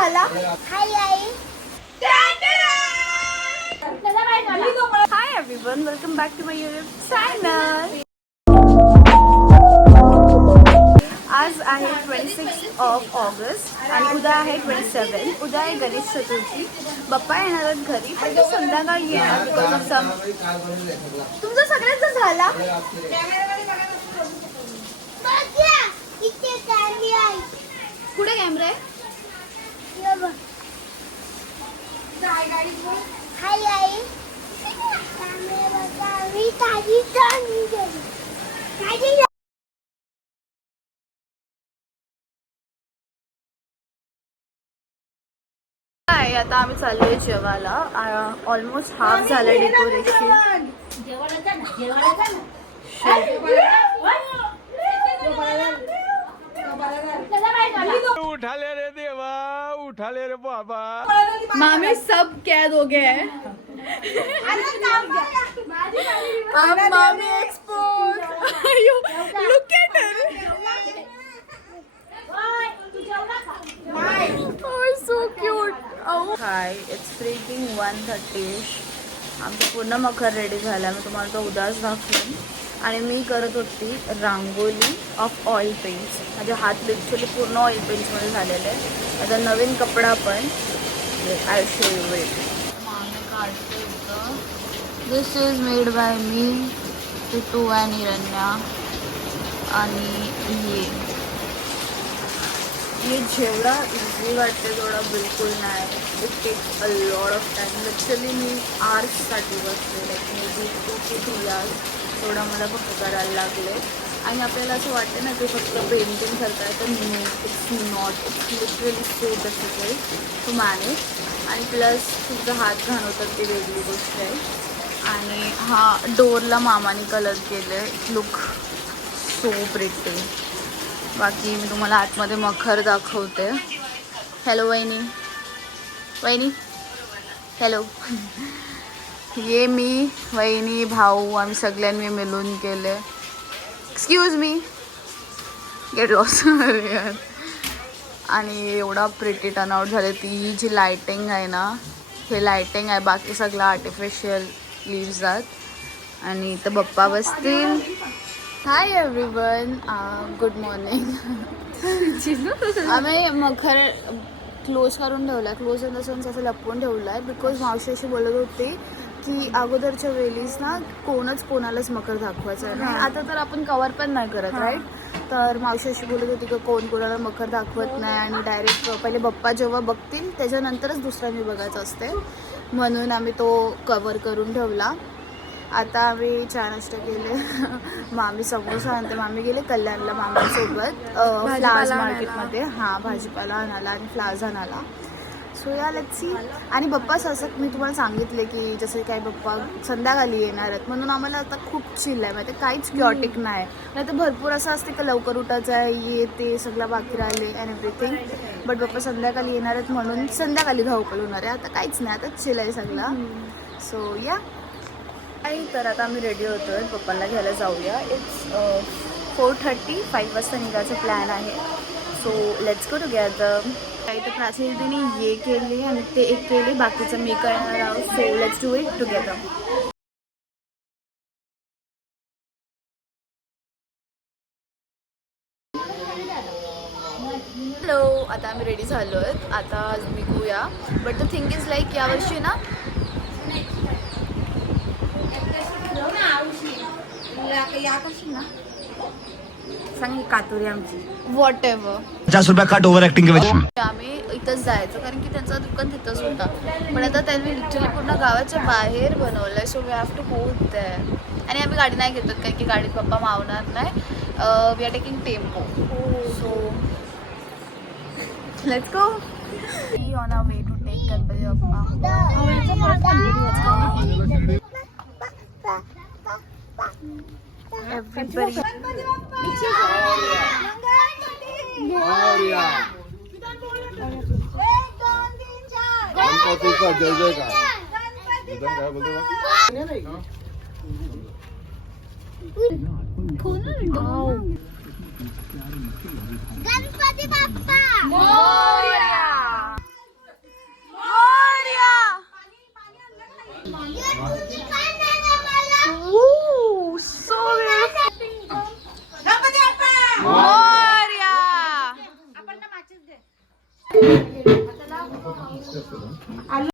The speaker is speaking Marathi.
झाला. Hi everyone, welcome back to my YouTube channel. आज आहे 26 ऑगस्ट आणि उद्या आहे 27. उद्या आहे गणेश चतुर्थी. बाप्पा येणार आहेत घरी, पण ते संध्याकाळी येणार बिकॉज ऑफ सम. तुमचा सगळ्यांचा झाला. कुठे कॅमेरा आहे? आता आम्ही चाललोय जेवायला. ऑलमोस्ट हाफ झालं डेकोरेशन. उठाले रे देवा, उठाले रे बाबा. मामी सब कैद हो गए हैं. मामी expose. Look at her. Oh, so cute. Oh. Hi, it's freaking 1:30. आमचं पूर्ण मखर रेडी झाला. मी तुम्हाला तो उद्याच दाखवेन. आणि मी करत होती रांगोली ऑफ ऑइल पेंट्स. माझे हात लिटरली पूर्ण ऑइल पेंट्समध्ये झालेले आहे. आता नवीन कपडा पण आय शो यू इट. मागे काढते होतं. This is made by me, Titu and Hiranya. आणि हे जेवढा इझी वाटते तेवढा बिलकुल नाही. It takes a lot of time. Literally मी आर्ट्ससाठी बसले, like maybe 2 to 3 hours. थोडा मला फक्त करायला लागले. आणि आपल्याला असं वाटतं ना की फक्त पेंटिंग करता आहे, तर no, it's not. It's literally so difficult to manage. आणि प्लस तुमचा हात घाणवतात ती वेगळी गोष्ट आहे. आणि हा डोरला मामाने कलर केलं आहे. Look so pretty. बाकी मी तुम्हाला आतमध्ये मखर दाखवते. हॅलो वहिनी. वहिनी हॅलो. ये मी, वहिनी, भाऊ, आम्ही सगळ्यांनी मिळून केले. Excuse me, get lost. अरे यार. आणि एवढा प्रिटी टर्नआउट झाले. ती जी लायटिंग आहे ना, हे लायटिंग आहे, बाकी सगळं आर्टिफिशियल लीव्स आहेत. आणि इथं बप्पा बसतील. Hi everyone, good morning. आम्ही मखर क्लोज करून ठेवला. क्लोज इन द सेन्स असं लपवून ठेवलं आहे. बिकॉज मावशी अशी बोलत होती की अगोदरच्या वेळीस ना कोणच कोणालाच मकर दाखवायचं आहे नाही. आता तर आपण कवर पण नाही करत, राईट. तर मावशी अशी बोलत होती की कोण कोणाला मकर दाखवत नाही आणि डायरेक्ट पहिले बप्पा जेव्हा बघतील त्याच्यानंतरच दुसरा मी बघायचं असते. म्हणून आम्ही तो कवर करून ठेवला. आता आम्ही चहा नाश्ता केले. मामी समोसा आणते. मामी गेले कल्याणला मामासोबत फ्लावर्स मार्केटमध्ये. हां, भाजीपाला आणायला आणि फ्लावर्स आणायला. सो या लेट्स सी. आणि बप्पाच असं मी तुम्हाला सांगितले की जसं काय बप्पा संध्याकाळी येणार आहेत म्हणून आम्हाला आता खूप चिल आहे. माहिती काहीच क्युटिक नाही. नाही तर भरपूर असं असते की लवकर उठायचं आहे, ये ते सगळं बाकी राहिले अँड एव्हरीथिंग. बट बप्पा संध्याकाळी येणार आहेत म्हणून संध्याकाळी धावपळ होणार आहे. आता काहीच नाही, आता चिल आहे सगळं. सो या. तर आता आम्ही रेडी होतो आहे. पप्पांना घ्यायला जाऊया. इट्स 4:30. 5 वाजता निघायचा प्लॅन आहे. So let's go together. इथं प्राचीनतेने ये केली आणि ते एक केले, बाकीचं मी करणार आहोत. So let's do it together. Hello, आता आम्ही रेडी झालो आहेत. आता निघूया. But the thing is like यावर्षी ना सांग कातुरी आमची वॉट एव्हर. 50 रुपये कट ओव्हर ऍक्टिंग के वजह से आम्ही इथंच जायचं कारण की त्यांचं दुकान तिथंच होता. पण आता त्यांनी लिटरली पूर्ण गावाच्या बाहेर बनवलंय. So we have to go there. आणि आम्ही गाडी नाही घेतो कारण की गाडीत पप्पा मावणार नाही. We are taking tempo. So let's go. We on our way to take Ganpati Bappa. Everybody. गणपतीचा जय जयकार. काय बोलतो गणपती बाप्पा मोरया. आलू